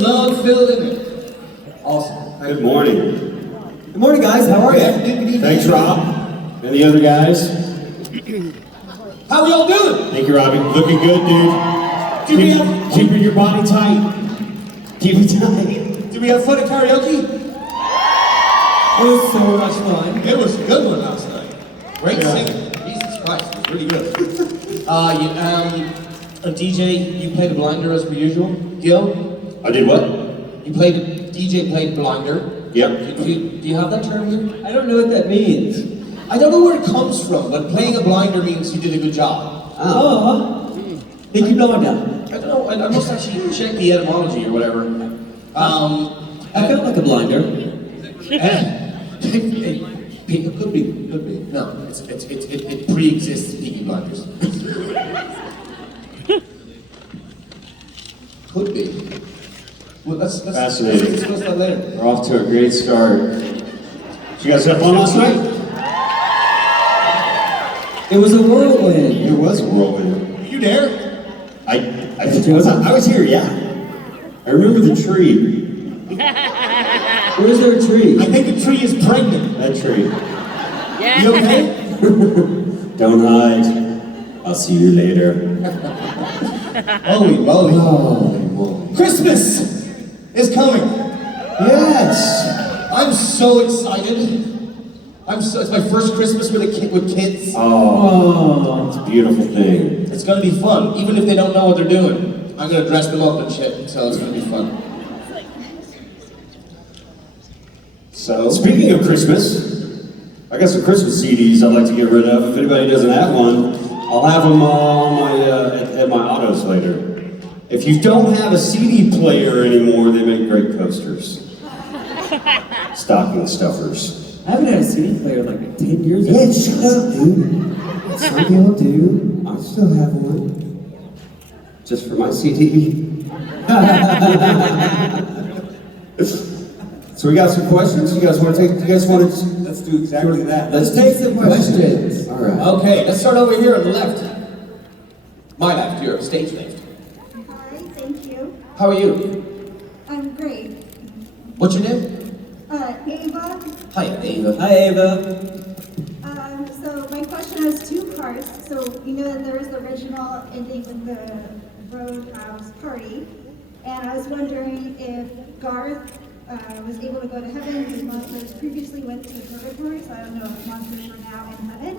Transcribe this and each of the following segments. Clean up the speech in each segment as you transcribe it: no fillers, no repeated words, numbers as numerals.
love-filled in it. Awesome. Good morning. Good morning, guys. How are you? Thanks, Rob. And the other guys. How we all doing? Thank you, Robbie. Looking good, dude. Keeping your body tight. Keep it tight. Did we have fun at karaoke? It was so much fun. It was a good one last night. Great singing. Jesus Christ, it was really good. DJ, you played a blinder as per usual. Gil? I did what? DJ played blinder. Yep. Do you have that term here? I don't know what that means. I don't know where it comes from, but playing a blinder means you did a good job. Oh. Think you know it now? I don't know, I must actually check the etymology or whatever. I felt like a blinder. It could be. No, it pre-exists Peaky Blinders. Could be. Well, let's Fascinating. discuss that later. We're off to a great start. Did you guys have fun last night? It was a whirlwind. It was a whirlwind. Were you there? I was here, yeah. I remember the tree. Where's there a tree? I think the tree is pregnant. That tree. Yeah. You okay? Don't hide. I'll see you later. Holy moly. Christmas is coming. Yes. I'm so excited. It's my first Christmas with kids. Oh, it's a beautiful thing. It's gonna be fun, even if they don't know what they're doing. I'm gonna dress them up and shit, so it's gonna be fun. So, speaking of Christmas, I got some Christmas CDs I'd like to get rid of. If anybody doesn't have one, I'll have them at my autos later. If you don't have a CD player anymore, they make great coasters. Stocking stuffers. I haven't had a CD player in like 10 years. Yeah, shut up, dude. Some people do. I still have one. Just for my CD. So we got some questions. You guys want to take? Let's do exactly that. Let's take some questions. All right. Okay, let's start over here on the left. My left, your stage left. Hi, thank you. How are you? I'm great. What's your name? Ava. Hi, Ava. Hi, Ava. So my question has two parts. So you know that there was the original ending with the Roadhouse party, and I was wondering if Garth was able to go to heaven because monsters previously went to purgatory, so I don't know if monsters are now in heaven.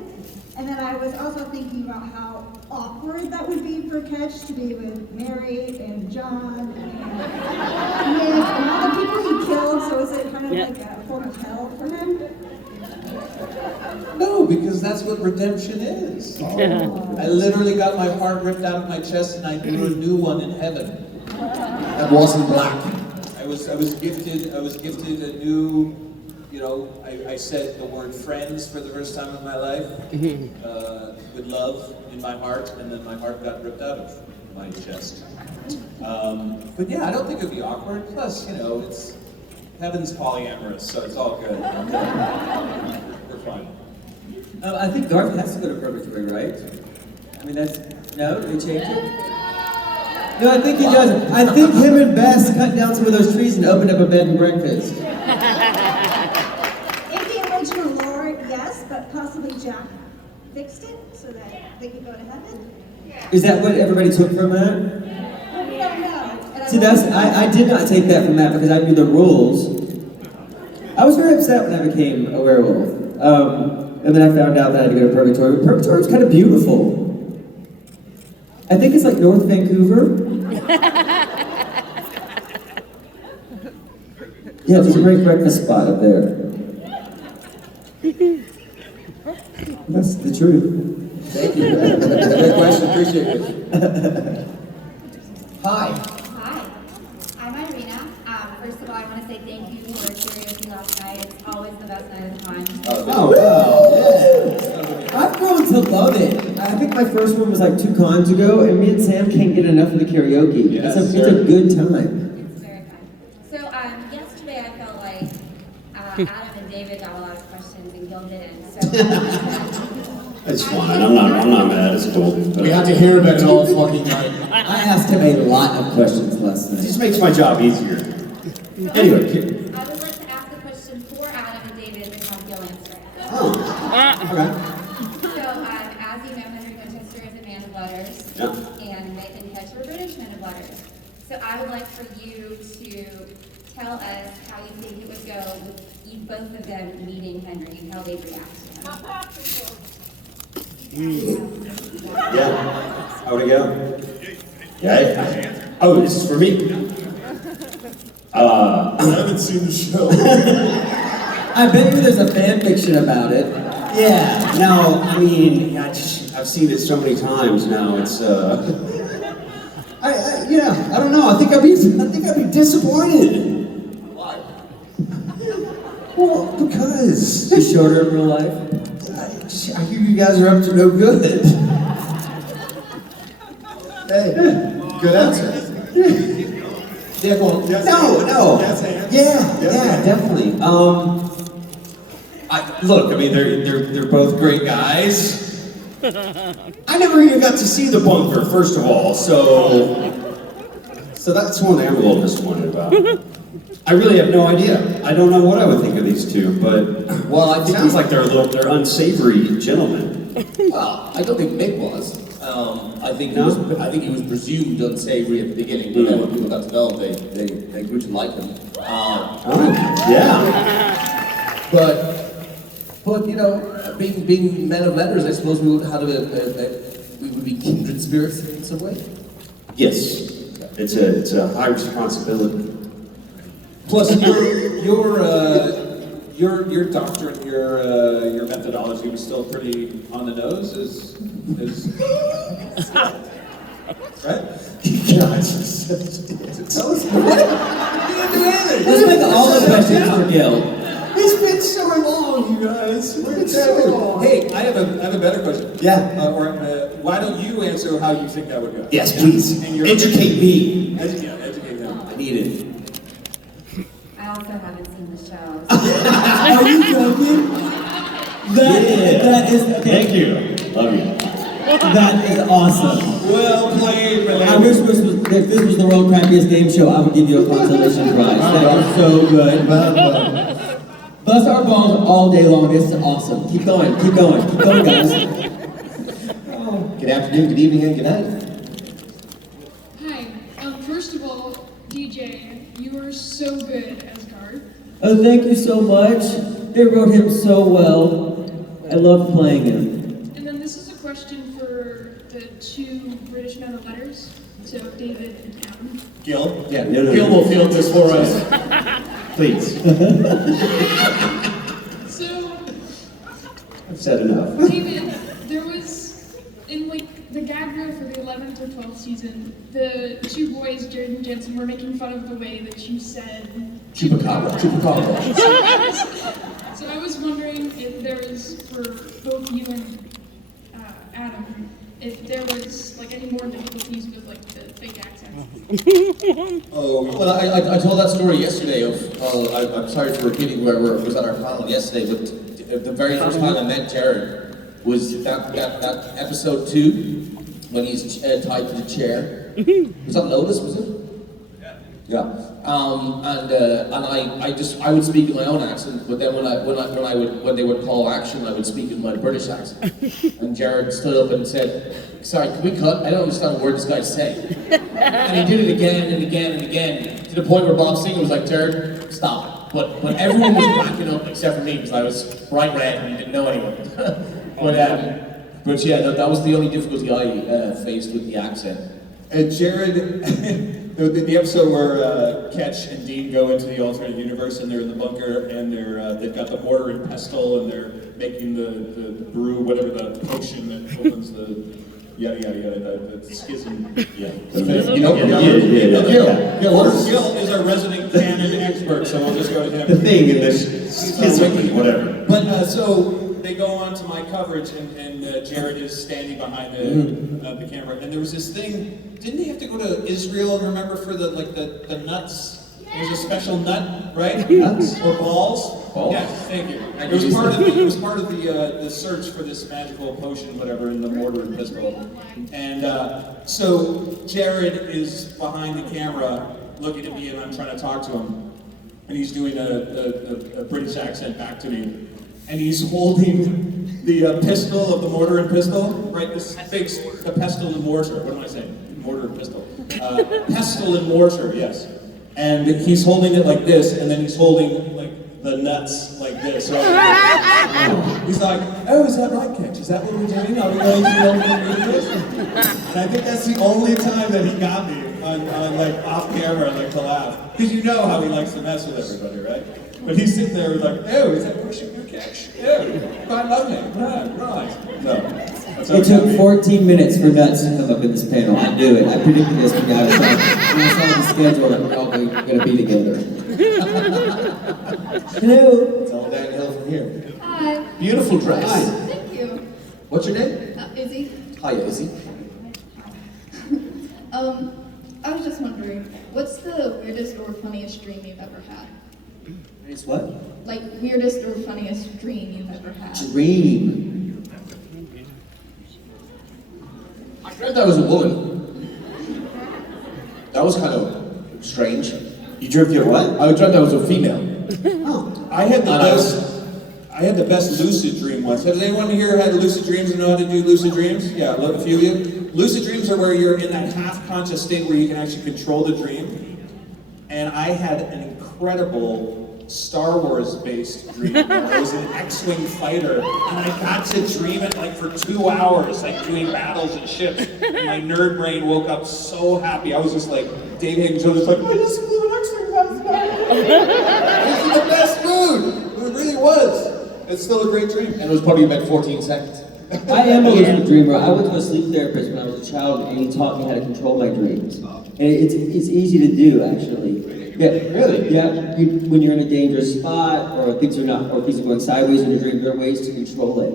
And then I was also thinking about how awkward that would be for Ketch to be with Mary and John and Nick and all the people he killed, so is it kind of like a form of hell for him? No, because that's what redemption is. I literally got my heart ripped out of my chest and I grew a new one in heaven. That wasn't black. I was gifted a new, I said the word friends for the first time in my life, with love in my heart, and then my heart got ripped out of my chest. But yeah, I don't think it'd be awkward. Plus, it's heaven's polyamorous, so it's all good. We're fine. I think Garth has to go to purgatory, right? I mean, no, they changed it? No, I think he does. I think him and Bess cut down some of those trees and opened up a bed and breakfast. In the original lore, yes, but possibly Jack fixed it so that they could go to heaven. Is that what everybody took from that? Well, we don't know. And See, I did not take that from that because I knew the rules. I was very upset when I became a werewolf. And then I found out that I had to go to purgatory. But purgatory was kind of beautiful. I think it's like North Vancouver. Yeah, there's a great breakfast spot up there. That's the truth. Thank you. Great question. Appreciate it. Hi. Hi, I'm Irina. First of all, I want to say thank you for karaoke last night. It's always the best night of the time. Oh, wow. I've grown to love it. I think my first one was like 2 cons ago, and me and Sam can't get enough of the karaoke. Yes, it's a good time. It's very fun. So yesterday I felt like Adam and David got a lot of questions and Gil didn't. So It's fine. I'm not mad. It's cool. We had to hear about it all fucking night. I asked him a lot of questions last It night. just makes my job easier. Anyway. I would like to ask a question for Adam and David, but have Gil answer it. Oh. Okay. So, as you know, Henry Winchester is a man of letters, Yeah. and Nathan Ketch are a British man of letters. So I would like for you to tell us how you think it would go with you, both of them meeting Henry and how they'd react to him. Yeah. How would it go? Yeah. Oh, this is for me. I haven't seen the show. I bet you there's a fan fiction about it. Yeah. No, I mean, I've seen it so many times now. It's I don't know. I think I'd be disappointed. Why? Well, because It's shorter in real life. I hear you guys are up to no good. Hey, good answer. Yeah, go on. Yes, No. Yes, and. Yeah, definitely. Look, I mean, they're both great guys. I never even got to see the bunker, first of all, so that's one thing I'm a little disappointed about. I really have no idea. I don't know what I would think of these two, but Well, I it think sounds like they're unsavory gentlemen. Well, I don't think Mick was. I think No? he was presumed unsavory at the beginning, but then when people got to know him, they grew to like him. Yeah. But you know, being men of letters, I suppose we would have we would be kindred spirits in some way. Yes. It's a high responsibility. Plus, your doctrine, your methodology was still pretty on the nose, is right? Tell us what? Let's make all the questions for Gil. It's been so long, you guys. It's been so long. Hey, I have a better question. Yeah. Why don't you answer how you think that would go? Yes, please. And your- Educate me. Educate him. I need it. I also haven't seen the show. Are you joking? That is Thank you. Love you. that is awesome. Well played, man. I wish if this was the world crappiest game show, I would give you a consolation prize. That was so good. Bust our balls all day long. This is awesome. Keep going, guys. Good afternoon, good evening, and good night. Hi. First of all, DJ, you are so good as Garth. Oh, thank you so much. They wrote him so well. I love playing him. And then this is a question for the two British men of letters, so David and Adam. Gil? Yeah, no. Gil will field this for us. Please. So, I've said enough. David, there was, in like the gag reel for the 11th or 12th season, the two boys, Jared and Jensen, were making fun of the way that you said Chupacabra. So I was wondering if there was, for both you and Adam, if there was like any more difficulties with like the fake accent. Oh, well, I told that story yesterday I'm sorry for repeating where it was at our panel yesterday, but the very first time I met Jared was that episode 2, when he's tied to the chair. Was that Lotus, was it? Yeah. I would speak in my own accent, but then when they would call action, I would speak in my British accent. And Jared stood up and said, "Sorry, can we cut? I don't understand a word this guy's saying." And he did it again and again and again, to the point where Bob Singer was like, "Jared, stop." But everyone was cracking up except for me, because I was bright red and he didn't know anyone. But yeah, no, that was the only difficulty I faced with the accent. Jared, the episode where Ketch and Dean go into the alternate universe and they're in the bunker and they've got the mortar and pestle and they're making the brew, whatever the potion that opens the yada yada yada, the schism. Yeah. Gil is our resident canon expert, so I'll just go to him. The thing in this schism, whatever. But so they go on to my coverage, and Jared is standing behind the camera, and there was this thing. Didn't they have to go to Israel? Remember for the nuts? Yeah, There's a special nut, right? Nuts? Or balls? Balls? Yes, thank you. I It was used part to- of the, it was part of the search for this magical potion, whatever, in the mortar and pestle. And so Jared is behind the camera looking at me and I'm trying to talk to him. And he's doing a British accent back to me. And he's holding the pistol of the mortar and pestle, right? This big, the pestle and mortar. What am I saying? Mortar and pestle. Pestle and mortar, yes. And he's holding it like this, and then he's holding like the nuts like this. So, he's like, "Oh, is that right, Ketch? Is that what we're doing? Are we going to film this?" And I think that's the only time that he got me on like off camera, like to laugh, because you know how he likes to mess with everybody, right? But he's sitting there like, "Oh, is that what we should do, Ketch? Oh, quite lovely, right?" No, that's It took 14 minutes for Nuts to come up in this panel. I knew it. I predicted this when I saw the schedule that we're all going to be together. Hello. It's all downhill from here. Hi. Beautiful dress. Hi. Thank you. What's your name? Izzy. Hi, Izzy. I was just wondering, what's the weirdest or funniest dream you've ever had? It's what? Like, weirdest or funniest dream you've ever had? Dream. I dreamt I was a woman. That was kind of strange. You dreamt your what? I dreamt I was a female. Oh. I had the And I best lucid dream once. Has anyone here had lucid dreams and know how to do lucid dreams? Yeah, a few of you. Lucid dreams are where you're in that half-conscious state where you can actually control the dream. And I had an incredible Star Wars-based dream. I was an X-Wing fighter, and I got to dream it like for 2 hours, like doing battles and ships. And my nerd brain woke up so happy. I was just like, Dave Hagen's just like, I just flew an X-Wing last night. It was in the best mood. It really was. It's still a great dream. And it was probably about 14 seconds. I am a lucid dreamer. I went to a sleep therapist when I was a child, and he taught me how to control my dreams. And it's easy to do, actually. Yeah, Really? Yeah. When you're in a dangerous spot, or things are going sideways in your dream, there are ways to control it.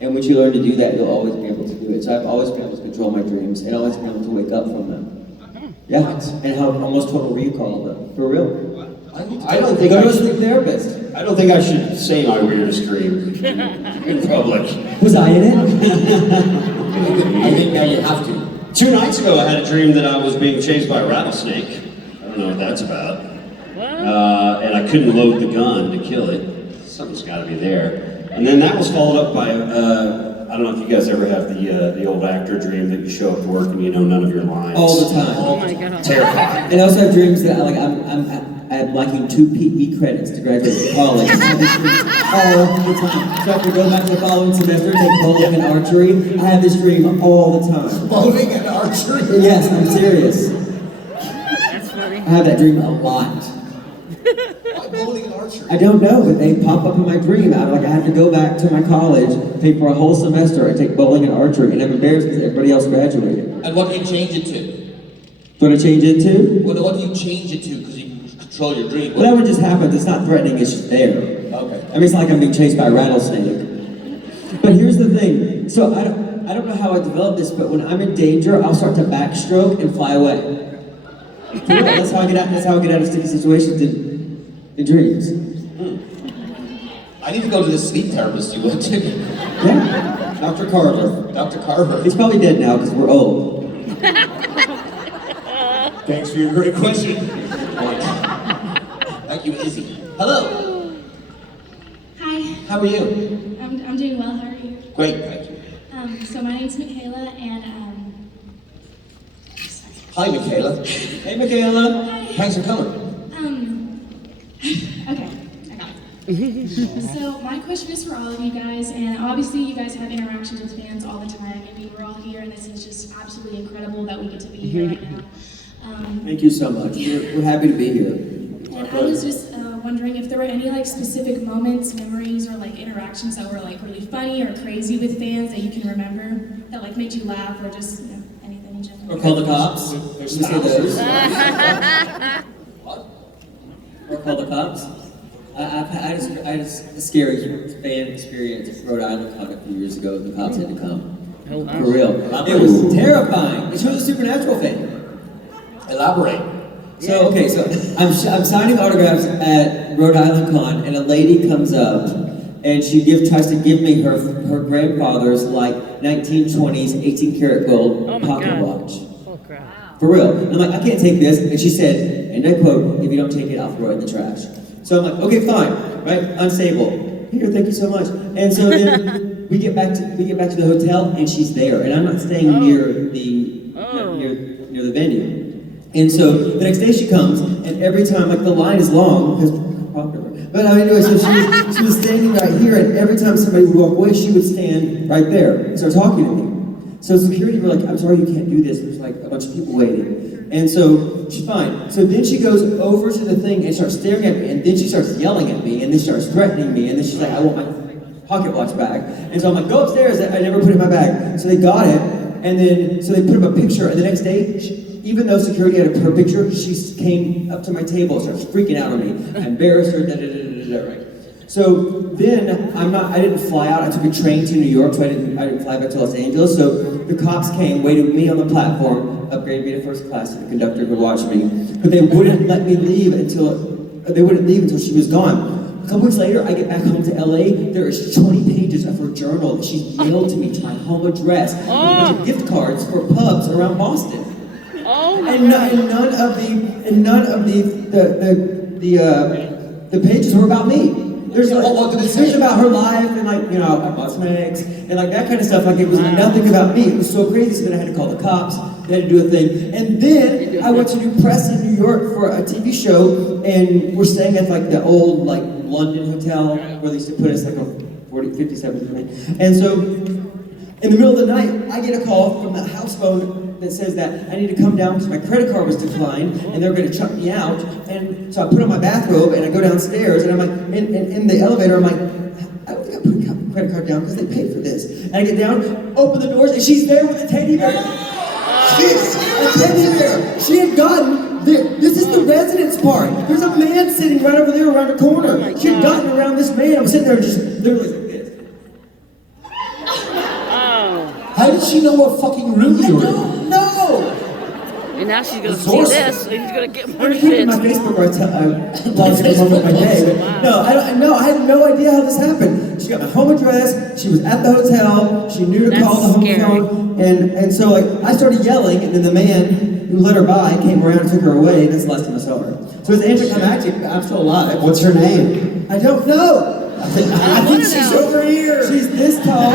And once you learn to do that, you'll always be able to do it. So I've always been able to control my dreams, and always been able to wake up from them. Yeah, and have almost total recall of them, for real. I don't think Go I to a should. sleep therapist. I don't think I should say my weirdest dream in public. Was I in it? I think now you have to. 2 nights ago, I had a dream that I was being chased by a rattlesnake. I don't know what that's about. And I couldn't load the gun to kill it. Something's got to be there. And then that was followed up by, I don't know if you guys ever have the old actor dream that you show up to work and you know none of your lines. All the time. Oh my god. Terrifying. And I also have dreams that I'm lacking 2 PE credits to graduate from college. I have this dream all the time. So I have to go back to the following semester, take bowling and archery. I have this dream all the time. Bowling and archery. Yes, I'm serious. That's funny. I have that dream a lot. Why bowling and archery? I don't know, but they pop up in my dream. I have to go back to my college, take for a whole semester, and take bowling and archery, and I'm embarrassed because everybody else graduated. And what do you change it to? Do you want to change it to? Well, what do you change it to? Because you can control your dream. Whatever just happens, it's not threatening, it's just there. Okay. I mean, it's not like I'm being chased by a rattlesnake. But here's the thing. So I don't know how I developed this, but when I'm in danger, I'll start to backstroke and fly away. For real, that's how I get out of sticky situations in dreams. I need to go to the sleep therapist you went to. Yeah. Dr. Carver. Dr. Carver. He's probably dead now because we're old. Thanks for your great question. Thank you, Izzy. Hello. Hi, How are you? I'm doing well. How are you? Great, thank you. So my name's Michaela, and Hi, Michaela. Hey, Michaela. Thanks for coming. okay, I got it. So my question is for all of you guys, and obviously you guys have interactions with fans all the time. I mean, we're all here, and this is just absolutely incredible that we get to be here right now. Thank you so much. We're happy to be here. And I was just wondering if there were any like specific moments, memories, or like interactions that were like really funny or crazy with fans that you can remember that like made you laugh or just anything in general. Or call the cops. There's You say those. What? Or call the cops. I had a scary fan experience at Rhode Island Con a few years ago. The cops had to come. For real. It was terrifying. She was a Supernatural fan. Elaborate. So, okay, so I'm signing autographs at Rhode Island Con, and a lady comes up, and tries to give me her grandfather's, like, 1920s 18-karat gold pocket watch. Oh, crap. For real. And I'm like, I can't take this. And she said, and I quote, if you don't take it, I'll throw it in the trash. So I'm like, okay, fine, right? Unstable. Here, thank you so much. And so then we get back to the hotel, and she's there, and I'm not staying near the venue. And so the next day she comes, and every time, like, the line is long because popular. But anyway, so she was standing right here, and every time somebody would walk away, she would stand right there and start talking to me. So security were like, I'm sorry, you can't do this. There's like a bunch of people waiting. And so she's fine. So then she goes over to the thing and starts staring at me, and then she starts yelling at me, and then starts threatening me, and then she's like, I want my pocket watch back. And so I'm like, go upstairs. I never put it in my bag. So they got it, and then, so they put up a picture, and the next day, even though security had her picture, she came up to my table and starts freaking out on me. I embarrassed her, right? So then, I didn't fly out. I took a train to New York, so I didn't fly back to Los Angeles. So the cops came, waited with me on the platform, upgraded me to first class to the conductor who watched me. But they wouldn't let me leave until she was gone. A couple weeks later, I get back home to LA. There is 20 pages of her journal that she's mailed to me to my home address with a bunch of gift cards for pubs around Boston. And none of the pages were about me. There's about her life and like, you know, I bought some eggs and like that kind of stuff. Like it was nothing about me. It was so crazy. So then I had to call the cops. They had to do a thing. And then I went to do press in New York for a TV show, and we're staying at like the old like London hotel where they used to put us like on 57th or something. And so in the middle of the night, I get a call from the house phone that says that I need to come down because my credit card was declined and they're going to chuck me out. And so I put on my bathrobe and I go downstairs and I'm like, in the elevator, I'm like, I don't think I put a credit card down because they paid for this. And I get down, open the doors, and she's there with a teddy bear. She's a teddy bear. She had gotten there. This is the residence part. There's a man sitting right over there around the corner. She had gotten around this man. I was sitting there just literally like this. How did she know what fucking room you were in? I don't know. And now she's gonna see this, so he's gonna get more I'm shit. my Facebook where I lost the moment of my day. No, I had no idea how this happened. She got my home address. She was at the hotel. She knew to call the home phone. And so like I started yelling, and then the man who let her by came around and took her away. That's the last time I saw her. So it's anticlimactic. I'm still alive. What's her name? I don't know. I think she's over here. She's this tall.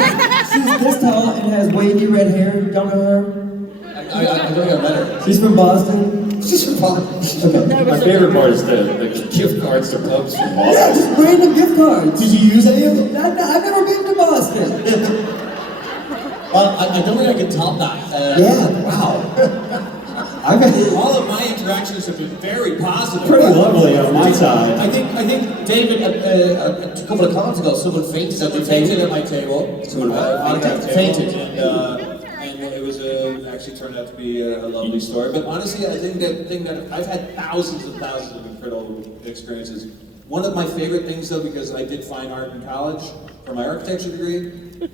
She's this tall and has wavy red hair. Don't know her? I think I met her. She's from Boston. She's from Boston. Okay. My favorite part is the gift cards to pubs from Yeah, Boston. just random gift cards. Did you use any of them? I've never been to Boston. Well, I don't think I could top that. Yeah, wow. All of my interactions have been very positive. Pretty lovely on my side. I think David, a couple of comments ago, someone fainted at the Fainted table. at my table. Someone Autograph table. fainted. And it was actually turned out to be a lovely story. But honestly, I think that I've had thousands and thousands of incredible experiences. One of my favorite things, though, because I did fine art in college for my architecture degree,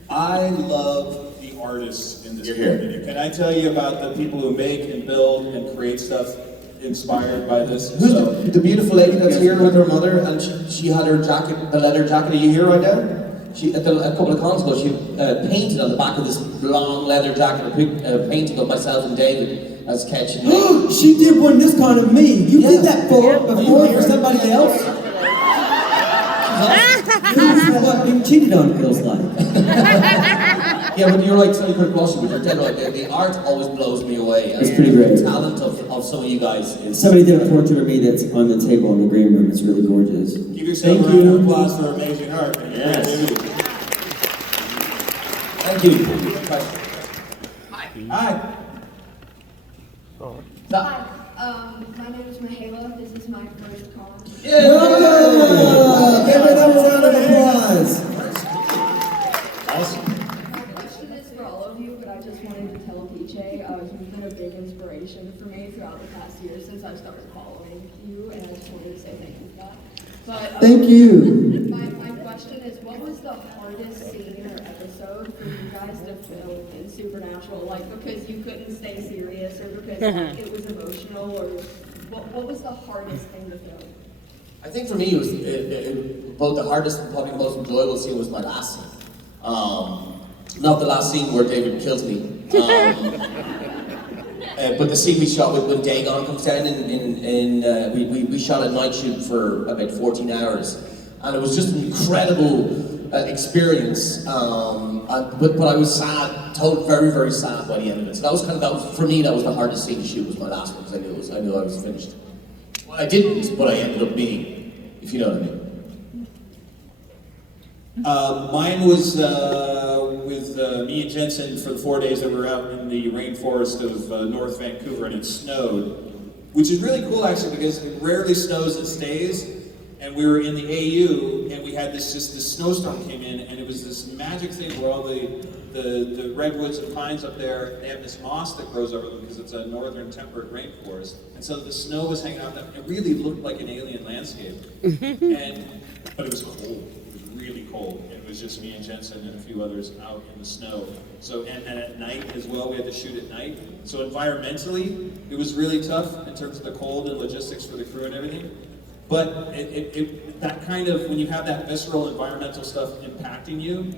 I love the artists in this community. Can I tell you about the people who make and build and create stuff inspired by this? Who's the beautiful lady that's here with her mother, and she had her jacket, the leather jacket. Are you here right now? She a couple of cons ago, she painted on the back of this long leather jacket, a painting of myself and David as catching. She did one this kind of me. You did that before for somebody else? This is what being cheated on feels like. Yeah, but you're like Sonny Kirk Blushing, but you're dead right. The art always blows me away. It's pretty great. The talent of some of you guys is. Somebody did a portrait of me that's on the table in the green room. It's really gorgeous. Give yourself a round of applause for amazing art. Yes. Thank you. Hi. Hi, my name is Mahela. This is my first con. Whoa! Give another round of applause. Awesome. My question is for all of you, but I just wanted to tell PJ you've been a big inspiration for me throughout the past year since I started following you, and I just wanted to say thank you for that. But, Thank you. My question is, what was the hardest scene or episode for you guys to film in Supernatural? Like, because you couldn't stay serious, or because like, it was emotional, or What was the hardest thing to film? I think for me, it was both the hardest and probably the most enjoyable scene was my last scene. Not the last scene where David kills me. But the scene we shot with when Dagon comes down we shot a night shoot for about 14 hours. And it was just an incredible experience. But I was sad, very, very sad by the end of it. So for me, that was the hardest scene to shoot, was my last one, because I knew I was finished. Well, I didn't, but I ended up being, if you know what I mean. Mine was with me and Jensen for the 4 days that we were out in the rainforest of North Vancouver, and it snowed, which is really cool actually, because it rarely snows, it stays. And we were in the AU, and we had this snowstorm came in, and it was this magic thing where all the redwoods and pines up there, they have this moss that grows over them because it's a northern temperate rainforest. And so the snow was hanging out there. It really looked like an alien landscape. But it was cold. It was really cold. And it was just me and Jensen and a few others out in the snow. So, and at night as well, we had to shoot at night. So environmentally, it was really tough in terms of the cold and logistics for the crew and everything. But that kind of, when you have that visceral environmental stuff impacting you,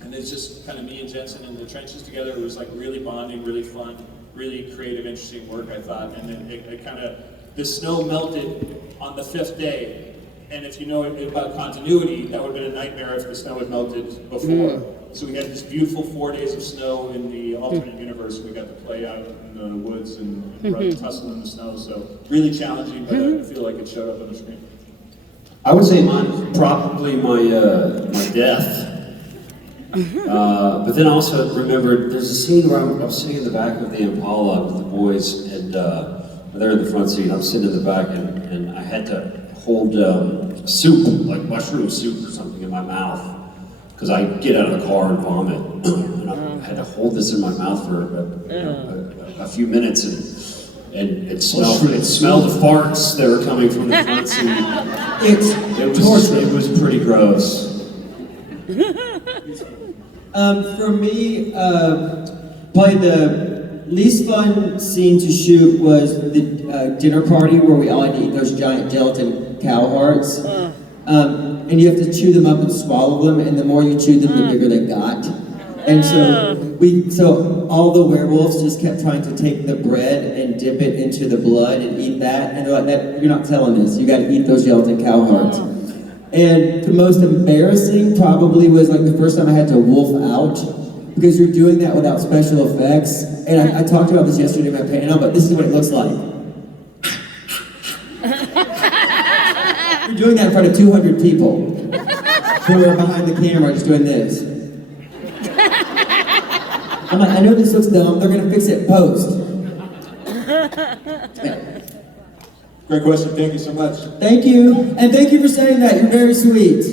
and it's just kind of me and Jensen in the trenches together, it was like really bonding, really fun, really creative, interesting work, I thought. And then it kind of, the snow melted on the 5th day. And if you know about continuity, that would have been a nightmare if the snow had melted before. So we had this beautiful 4 days of snow in the alternate universe. We got to play out in the woods and tussle in the snow. So really challenging, but I feel like it showed up on the screen. I would say mine probably my death. But then also remembered there's a scene where I'm sitting in the back of the Impala with the boys, and they're in the front seat. I'm sitting in the back, and I had to hold soup, like mushroom soup or something, in my mouth, because I get out of the car and vomit. And I had to hold this in my mouth for a few minutes, and it smelled the farts that were coming from the front seat. It was pretty gross. For me, probably the least fun scene to shoot was the dinner party where we all had to eat those giant gelatin cow hearts. And you have to chew them up and swallow them, and the more you chew them, the bigger they got. And so all the werewolves just kept trying to take the bread and dip it into the blood and eat that. And they're like, you're not telling this. You got to eat those gelatin cow hearts. And the most embarrassing probably was like the first time I had to wolf out, because you're doing that without special effects. And I talked about this yesterday in my panel, but this is what it looks like. You're doing that in front of 200 people who are behind the camera just doing this. I'm like, I know this looks dumb, they're gonna fix it post. Yeah. Great question, thank you so much. Thank you, and thank you for saying that, you're very sweet.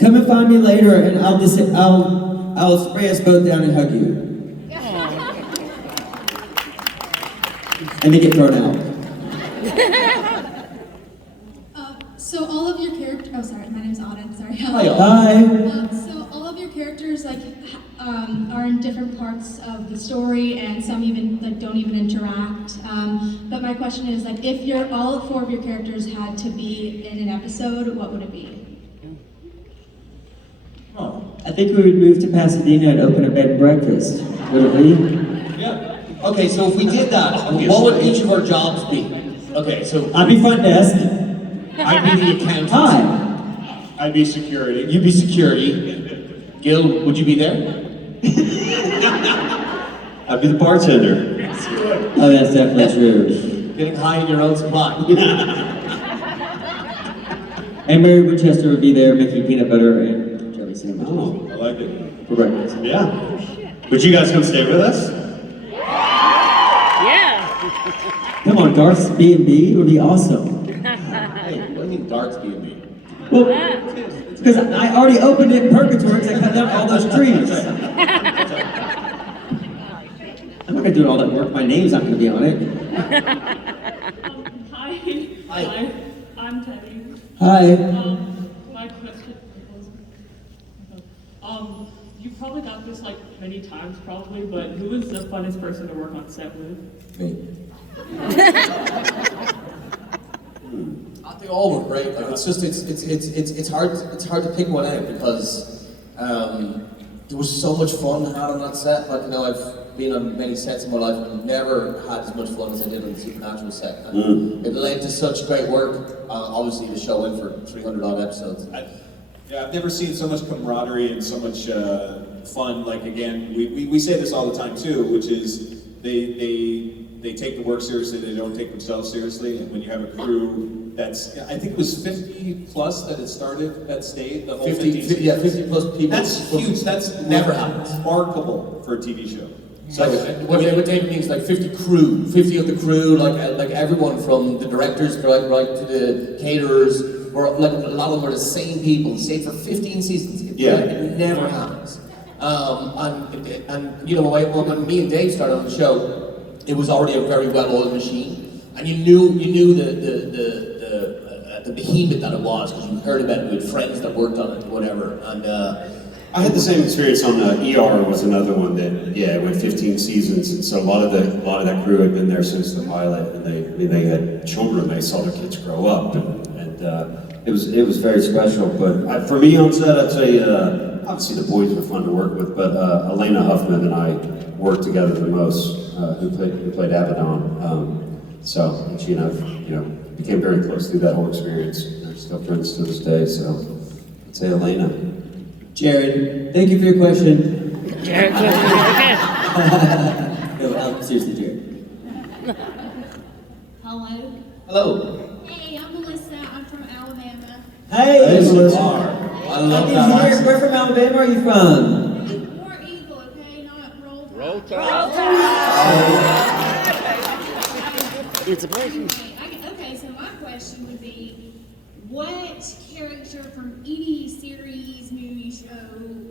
Come and find me later and I'll spray us both down and hug you. And then get thrown out. So all of your characters, oh sorry, my name's Auden, sorry. Hi. So all of your characters are in different parts of the story, and some even don't even interact. But my question is if all 4 of your characters had to be in an episode, what would it be? Oh, I think we would move to Pasadena and open a bed and breakfast. Would it be? Yeah. Okay, so if we did that, what would each of our jobs be? Okay, so I'd be front desk. I'd be the accountant. Hi. I'd be security. You'd be security. Gil, would you be there? I'd be the bartender. Oh, that's definitely true. Getting high in your own supply. And Mary Winchester would be there making peanut butter and jelly sandwiches. Oh, I like it. For breakfast. yeah. Would you guys come stay with us? Yeah. Come on, Garth's B&B would be awesome. Hey, what do you mean Dark's B&B? Well, because I already opened it in Purgatory because I cut down all those trees. I'm not going to do all that work. My name's not going to be on it. Hi. Hi. I'm Teddy. Hi. My question was, you probably got this many times probably, but who is the funnest person to work on set with? Me. They all were great. Like, it's just it's hard to pick one out because there was so much fun had on that set. Like, you know, I've been on many sets in my life and never had as much fun as I did on the Supernatural set. And it led to such great work. Obviously, the show went for 300 odd episodes. I've never seen so much camaraderie and so much fun. Like, again, we say this all the time too, which is they take the work seriously, they don't take themselves seriously, and when you have a crew that's, I think it was 50 plus that it started, that stayed, the whole 50 plus people. That's huge, that's never happened. Remarkable for a TV show. So what David means, like 50 of the crew, like everyone from the directors right to the caterers, or like a lot of them are the same people, stayed for 15 seasons. It never happens. And you know, when me and Dave started on the show, it was already a very well-oiled machine, and you knew the behemoth that it was because you heard about it with friends that worked on it, whatever. And I had the same experience on ER. Was another one that it went 15 seasons, and so a lot of that crew had been there since the pilot, and they had children. They saw their kids grow up, and it was very special. But for me on set, I'd say obviously the boys were fun to work with, but Elena Huffman and I worked together the most. Who played Abaddon. So she and I, became very close through that whole experience. They're still friends to this day. So I'd say Elena. Jared, thank you for your question. Jared, No, seriously, Jared. Hello. hello. Hey, I'm Melissa. I'm from Alabama. Hey, Melissa. I love I that can hear. accent. Where from Alabama are you from? More evil, okay? Not roll. it's a person. Okay, so my question would be, what character from any series, movie, show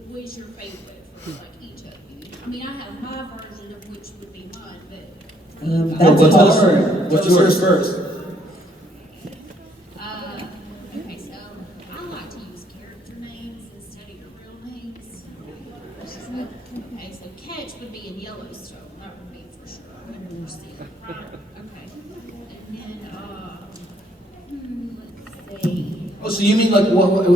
was your favorite for like each of you? I mean, I have my version of which would be mine, but That's hard. What's yours first? okay, so I like to use character names instead of your real names. Okay, so Catch would be in Yellowstone. That would be for sure. I would never see it. Right? Okay. And then, let's see. Oh, so you mean like what?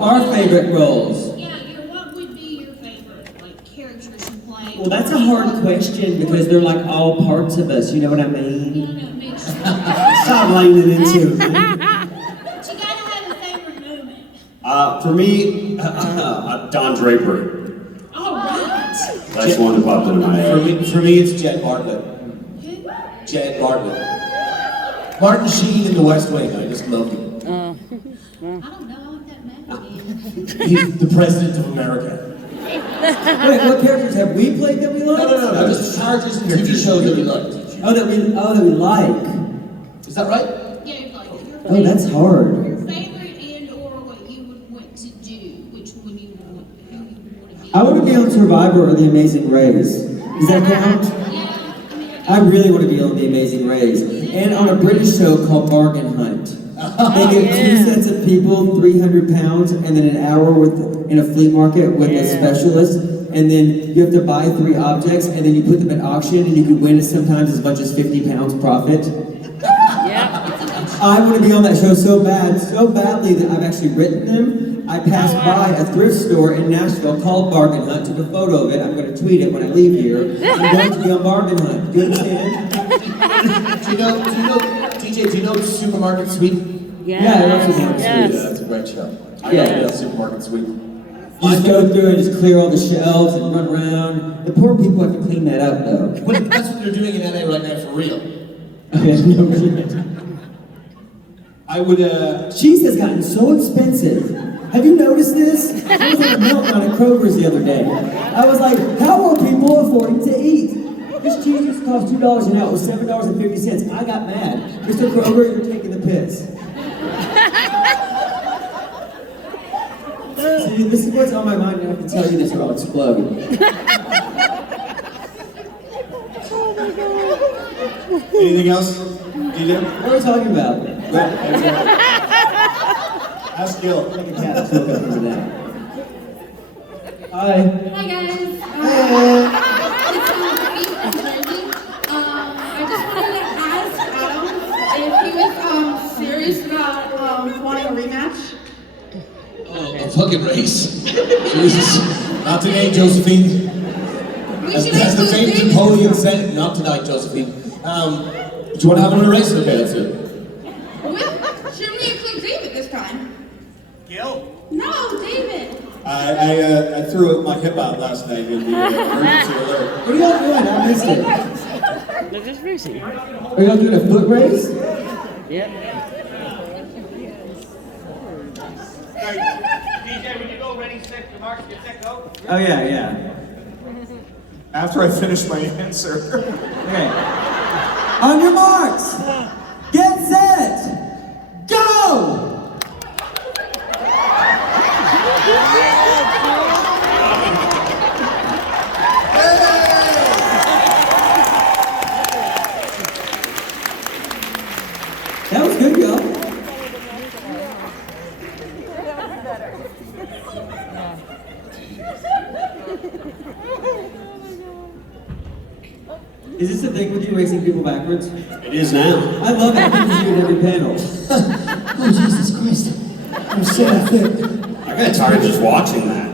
Our favorite roles. Yeah, what would be your favorite like characters you play? Well, that's a hard question because they're like all parts of us. You know what I mean? No, make sure. Stop lining into it. But you gotta have a favorite moment. For me, Don Draper. All right. That's one that popped into my head. For me, it's Jed Bartlett. Who? Jed Bartlett. Martin Sheen in The West Wing. I just love him. I don't know what that meant. He's the president of America. Wait, what characters have we played that we like? No. Just characters in TV shows that we liked. Oh, that we like. Is that right? Yeah, like your Oh, that's hard. Your favorite and or what you would want to do. Which one you would want, who you would want to be. I want to be on Survivor or The Amazing Race. Does that count? Yeah, I mean, I really want to be on The Amazing Race. And on a British show called Bargain Hunt. They get two sets of people, 300 pounds, and then an hour in a flea market with a specialist. And then you have to buy 3 objects, and then you put them at auction, and you can win sometimes as much as 50 pounds profit. I want to be on that show so badly that I've actually written them. I passed by a thrift store in Nashville called Bargain Hunt, took a photo of it. I'm going to tweet it when I leave here. I'm going to be on Bargain Hunt. Do you understand? DJ, do you know Supermarket Sweep? Yeah, I love Supermarket Yes. Yeah, that's a great show. I Yeah. love Supermarket Sweep. You just go through and just clear all the shelves and run around. The poor people have to clean that up, though. But that's what they're doing in LA right now for real. I would, Cheese has gotten so expensive. Have you noticed this? I was in a meltdown at Kroger's the other day. I was like, how are people affording to eat? This cheese used to cost $2 an hour. It was $7.50. I got mad. Mr. Kroger, you're taking the piss. See, this is what's on my mind, and I have to tell you this or I'll explode. anything else? DJ? What are we talking about? Ask Gil. Like a cat that's woke up from a nap. Hi. Hi guys. I just wanted to ask Adam if he was serious about Fucking race. Jesus. Not today, Josephine. As the famous Napoleon said, not tonight, Josephine. Do you want to have another race? Okay, that's it. Well, shouldn't we include David this time? Gil? No, David. I threw my hip out last night in the emergency alert. What are y'all doing? I missed it. They're just racing. Are y'all doing a foot race? Yep. DJ, when you go ready, set your marks, get set, go. Oh yeah. After I finish my answer. Okay. On your marks, get set, go! That was good, y'all. Is this a thing with you racing people backwards? It is now. I love it. I think you in every panel. Oh, Jesus Christ. I'm so thick. I got tired just watching that.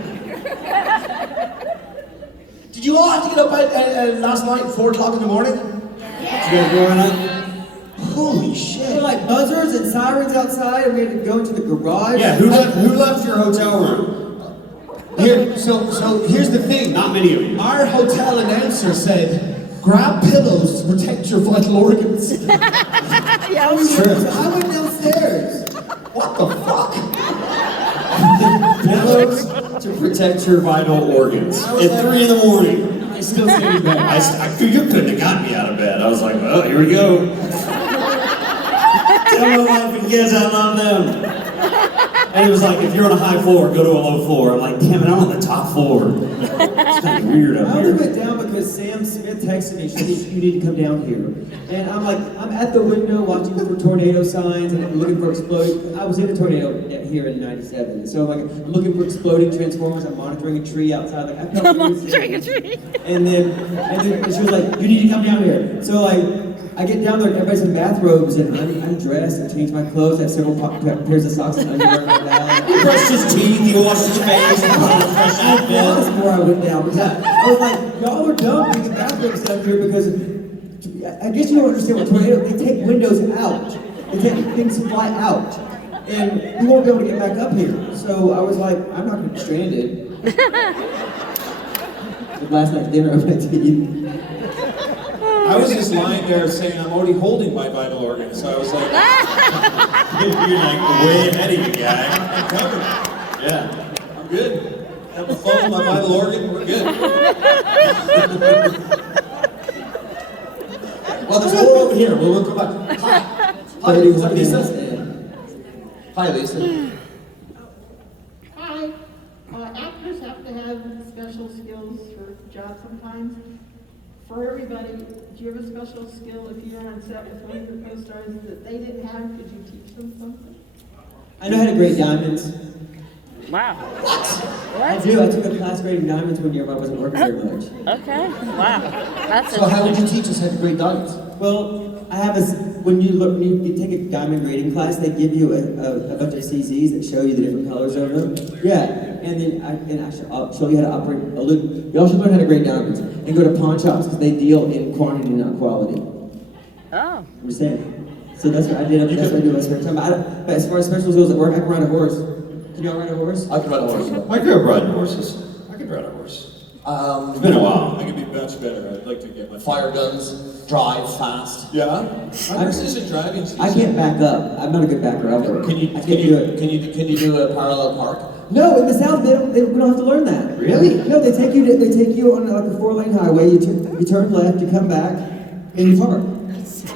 Did you all have to get up at last night, 4 o'clock in the morning? You guys growing up? Holy There shit. were like buzzers and sirens outside, and we had to go into the garage. Yeah, who left your hotel room? Here, so here's the thing. Not many of you. Our hotel announcer said, grab pillows to protect your vital organs. Yeah, Oh, so I went downstairs. What the fuck? Pillows to protect your vital organs. At 3 in the morning. I still stay in bed. I you couldn't have got me out of bed. I was like, well, here we go. Tell my wife and kids I love them. And it was like, if you're on a high floor, go to a low floor. I'm like, damn it, I'm on the top floor. It's kind of weird up I only here. went down because Sam Smith texted me, she said, you need to come down here. And I'm like, I'm at the window watching for tornado signs and looking for exploding. I was in a tornado here in '97. So I'm like, I'm looking for exploding transformers. I'm monitoring a tree outside. Like, I felt I'm really monitoring a safe. tree. And then she was like, you need to come down here. So like, I get down there, everybody's in bathrobes, and I'm dressed, I change my clothes, I have several pairs of socks and underwear in my bag. He brushed his teeth, he washed his face, he put on a fresh I outfit. was before I went down, because I was like, y'all are dumb being in bathrooms down here, because I guess you don't understand what tornadoes, they take windows out. They take things fly out. And we won't be able to get back up here. So I was like, I'm not gonna be stranded. With last night's dinner, I went to eat. I was just lying there saying I'm already holding my vital organs. So I was like, You're like way ahead of you, guy. I'm covered. Yeah. I'm good. Have a phone, my vital organ, we're good. Well, there's more over here. We'll come back. Hi. Hi, is that Lisa? Hi, Lisa. Hi. Actors have to have special skills for jobs sometimes. For everybody, do you have a special skill if you're on set with one of the co-stars that they didn't have? Could you teach them something? I know how to grade diamonds. Wow. I do. I took a class grading diamonds one year, but I wasn't working very much. Okay. Wow. That's So how would you teach us how to grade diamonds? Well, I have when you take a diamond grading class, they give you a bunch of CZs that show you the different colors of them. Yeah, and then I'll show you how to operate a loop. You all should learn how to grade diamonds and go to pawn shops because they deal in quantity, not quality. Oh. I'm just saying. So that's what I did. That's what I do in my spare time. But as far as special skills at work, I can ride a horse. Can y'all ride a horse? I can ride a horse. I grew up riding horses. I could ride a horse. It's been a while. I could be much better. I'd like to get my Fire guns, drive fast. Yeah? My precision driving. I can't back up. I'm not a good backer ever. Can you do it? Can you do a parallel park? No, in the South, we don't have to learn that. Really? No, they take you on like a 4-lane highway. You turn left, you come back, and you park.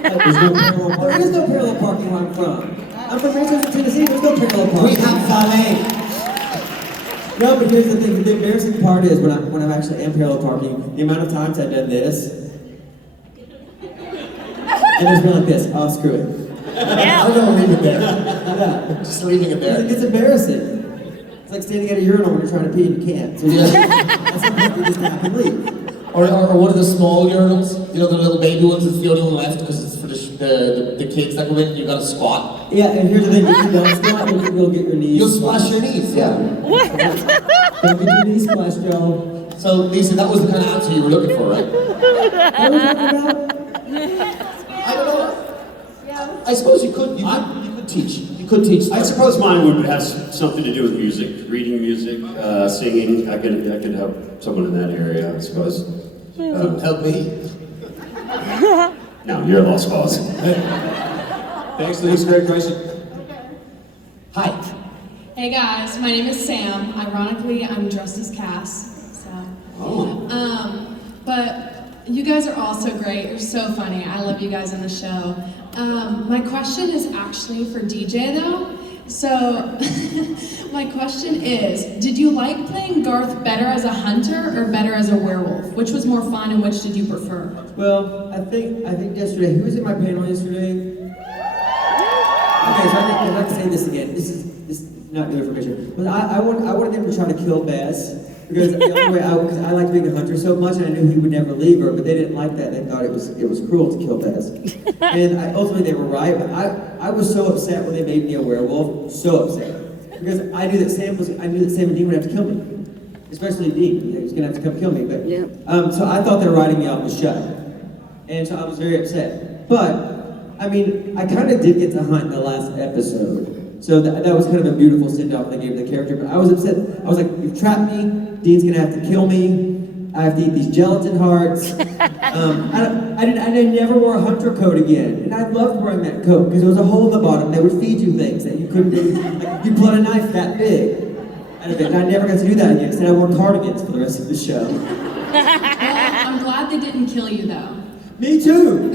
There's no parallel parking. There is no parallel parking where I'm from. I'm from Manchester, Tennessee. There's no parallel parking. We have valet. No, but here's the thing. The embarrassing part is when I'm actually in parallel parking, the amount of times I've done this, and it's been like this. Oh, screw it. I'm gonna leave it there. Yeah. Just leaving it there. It's embarrassing. It's like standing at a urinal when you're trying to pee and you can't. So that's the point you just have to leave. Or one of the small urinals, you know, the little baby ones, it's the only one left because it's for the kids that come in, you gotta squat. Yeah, and here's the thing, if you don't squat, you'll get your knees. You'll splash your knees, yeah. Don't get your knees splashed, y'all. So, Lisa, that was the kind of answer you were looking for, right? What are we talking about? I don't know. I suppose you could teach. You could teach. I suppose mine would have something to do with music, reading music, singing. I could help someone in that area, I suppose. Help me. No, you're a lost cause. Thanks, Lee. Great question. Hi. Hey guys, my name is Sam. Ironically, I'm dressed as Cass. So. Oh. But you guys are all so great. You're so funny. I love you guys on the show. My question is actually for DJ though. So, my question is, did you like playing Garth better as a hunter or better as a werewolf? Which was more fun and which did you prefer? Well, I think yesterday, who was in my panel yesterday? Okay, so I'd like to say this again. This is not new information. But I wanted them to try to kill Bess. Because the only way I liked being a hunter so much, and I knew he would never leave her, but they didn't like that. They thought it was cruel to kill Bess. And ultimately they were right, but I was so upset when they made me a werewolf, so upset. Because I knew that Sam and Dean would have to kill me. Especially Dean, he was gonna have to come kill me. But so I thought they were writing me off the show. And so I was very upset. But, I mean, I kind of did get to hunt in the last episode. So that was kind of a beautiful send-off they gave the character, but I was upset. I was like, you've trapped me, Dean's gonna have to kill me, I have to eat these gelatin hearts. I never wore a hunter coat again, and I loved wearing that coat because there was a hole in the bottom that would feed you things that you couldn't do. Like, you pull a knife that big out of it, and I never got to do that again, instead I wore cardigans for the rest of the show. Well, I'm glad they didn't kill you though. Me too!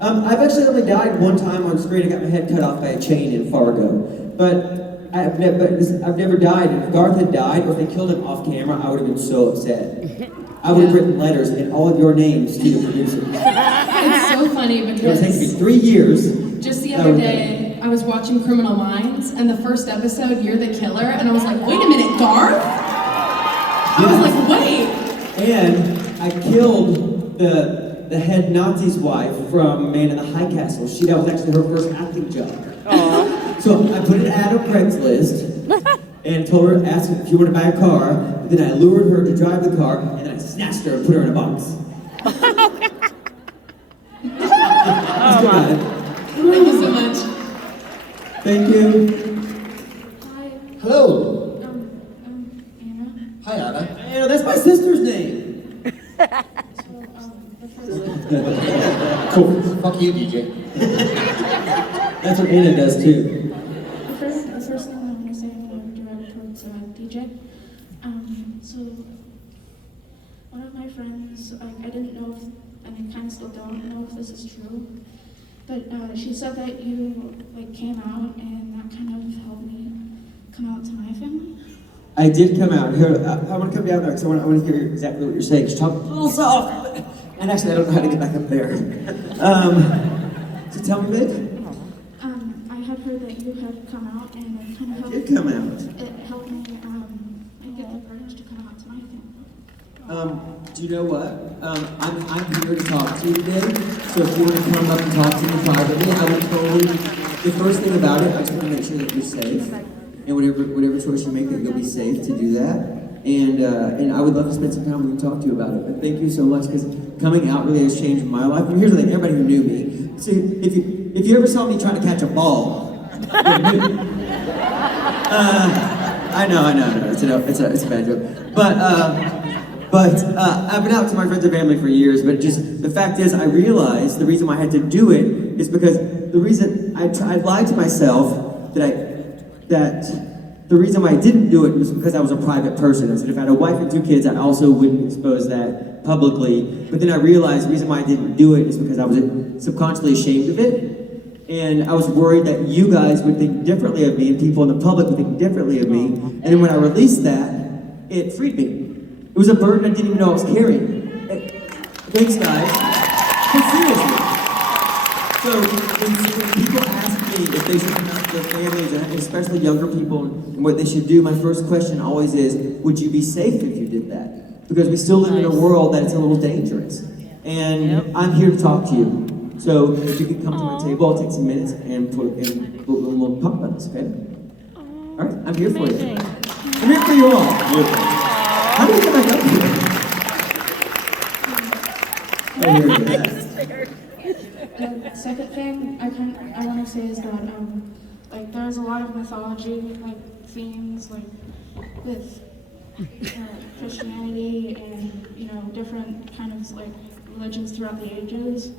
I've actually only died one time on screen. I got my head cut off by a chain in Fargo. But I've never died. If Garth had died, or if they killed him off camera, I would have been so upset. I would have written letters and all of your names to the producers. It's so funny It would because take me 3 years. just the other day, I was watching Criminal Minds, and the first episode, you're the killer, and I was like, wait a minute, Garth? I was like, wait. And I killed the head Nazi's wife from Man in the High Castle. That was actually her first acting job. So I put an ad on Craigslist and told her, asked her if she wanted to buy a car. Then I lured her to drive the car, and then I snatched her and put her in a box. Thank you so much. Thank you. Hi. Hello. Anna. Hi, Anna. Anna, that's my sister's name. Cool. Fuck you, DJ. That's what Anna does too. The first thing I want to say I want to direct towards DJ. So one of my friends, I didn't know if, and I kind of still don't know if this is true, but she said that you came out, and that kind of helped me come out to my family. I did come out. Here, I want to come down there because I want to hear exactly what you're saying. Just talk a little soft. And actually, I don't know how to get back up there. So tell me, babe. I had heard that you had come out, and it kind of helped. Did come out. It helped me get the courage to come out to my family. Do you know what? I'm here to talk to you today. So if you want to come up and talk to me privately, I would totally. The first thing about it, I just want to make sure that you're safe, and whatever choice you make, that you'll be safe to do that. And I would love to spend some time with you and talk to you about it. But thank you so much, because coming out really has changed my life. And here's the thing: everybody who knew me. See, if you ever saw me trying to catch a ball, I know, it's a bad joke. But I've been out to my friends and family for years. But just the fact is, I realized the reason why I had to do it is because the reason I lied to myself that the reason why I didn't do it was because I was a private person. I said if I had a wife and 2 kids, I also wouldn't expose that publicly. But then I realized the reason why I didn't do it is because I was subconsciously ashamed of it. And I was worried that you guys would think differently of me, and people in the public would think differently of me. And then when I released that, it freed me. It was a burden I didn't even know I was carrying. Thanks, guys. But seriously. So when people ask me if they should come out to their families, and especially younger people, and what they should do, my first question always is, would you be safe if you did that? because we still live in a world that's a little dangerous. And I'm here to talk to you. So if you could come to my table, I'll take some minutes and we'll talk about this, okay? All right, I'm here for you. I'm here for you all. How do we get back up here? The second thing I want to say is that like there's a lot of mythology like themes like with Christianity and different kind of like religions throughout the ages,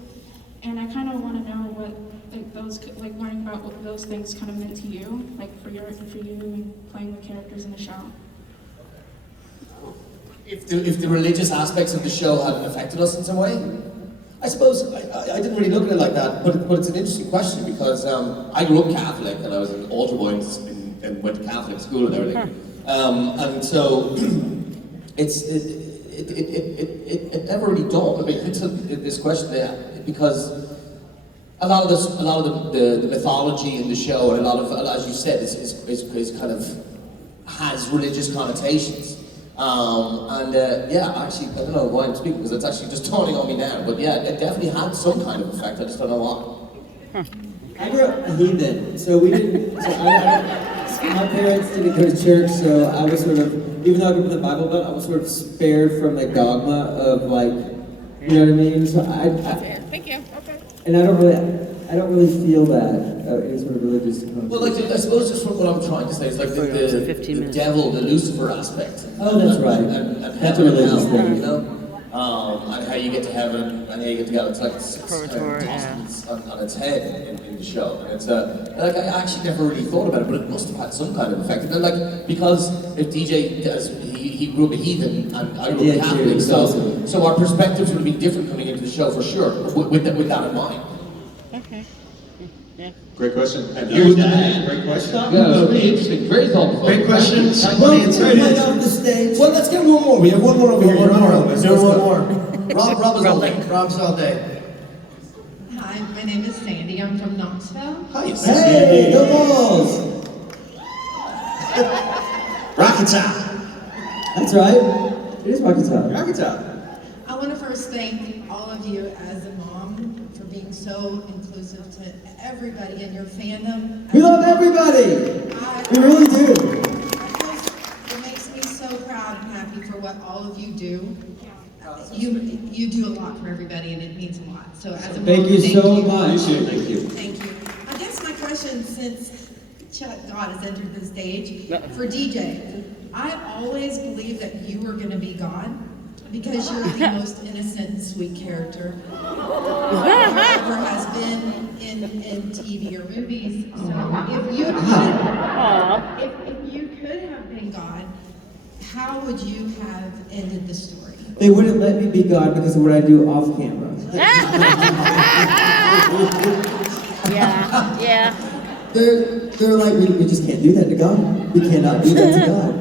and I kind of want to know what like those like learning about what those things kind of meant to you, like for you and playing the characters in the show. If the religious aspects of the show have affected us in some way, I suppose I didn't really look at it like that, but it's an interesting question because I grew up Catholic and I was an altar boy and went to Catholic school and everything, and so it never really dawned on me until this question there, because a lot of the mythology in the show and a lot of, as you said, is kind of has religious connotations. Yeah, actually, I don't know why I'm speaking because it's actually just dawning on me now. But yeah, it definitely had some kind of effect. I just don't know what. I grew up a heathen, so we didn't. So my parents didn't go to church, so I was sort of, even though I grew up in the Bible Belt, I was sort of spared from the dogma of like, you know what I mean. So Thank you. Okay. And I don't really feel that any sort of religious. Well, like I suppose just what I'm trying to say is like the devil, the Lucifer aspect. Oh, that's right. And That's a religious thing, you know, and how you get to heaven and how you get to go. It's like it's on its head in the show, and it's like I actually never really thought about it, but it must have had some kind of effect. And like because if DJ does, he grew up a heathen and I grew up a Catholic, so our perspectives would have been different coming into the show for sure. With that in mind. Okay. Yeah. Great question. And here's that. Great question. Yeah, very interesting, very thoughtful. Great question. Well, let's get one more. We have one more over here. One more. Let's do one more. Rob's all day. Rob's all day. Hi, my name is Sandy. I'm from Knoxville. Hi, Hey, go Bulls! Rocket Top. That's right. It is Rocket Top. Rocket Top. I want to first thank all of you as a mom for being so inclusive to everybody in your fandom. We love everybody. We really do. It makes me so proud and happy for what all of you do. You do a lot for everybody, and it means a lot. So as a mom, thank you so much. Thank you. Thank you. I guess my question, since God has entered the stage, for DJ, I always believed that you were going to be God because you're the most innocent and sweet character who ever has been in TV or movies. So if you could have been God, how would you have ended the story? They wouldn't let me be God because of what I do off camera. Yeah. They're like, we just can't do that to God. We cannot do that to God.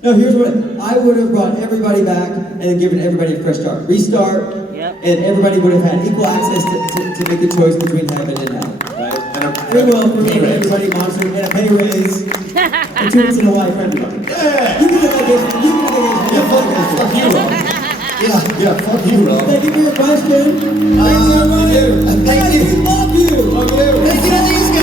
No, here's what I would have brought everybody back and then given everybody a fresh start, restart, and everybody would have had equal access to make the choice between heaven and hell. Right? And a free will for everybody, monster, and a pay raise. And 2 weeks in Hawaii for everybody. Yeah! You can do that. Fuck you, Rob. Yeah, fuck you, Rob. Thank you for your question. Thank you. Thank you. Love you. Love you. Thank you to these guys.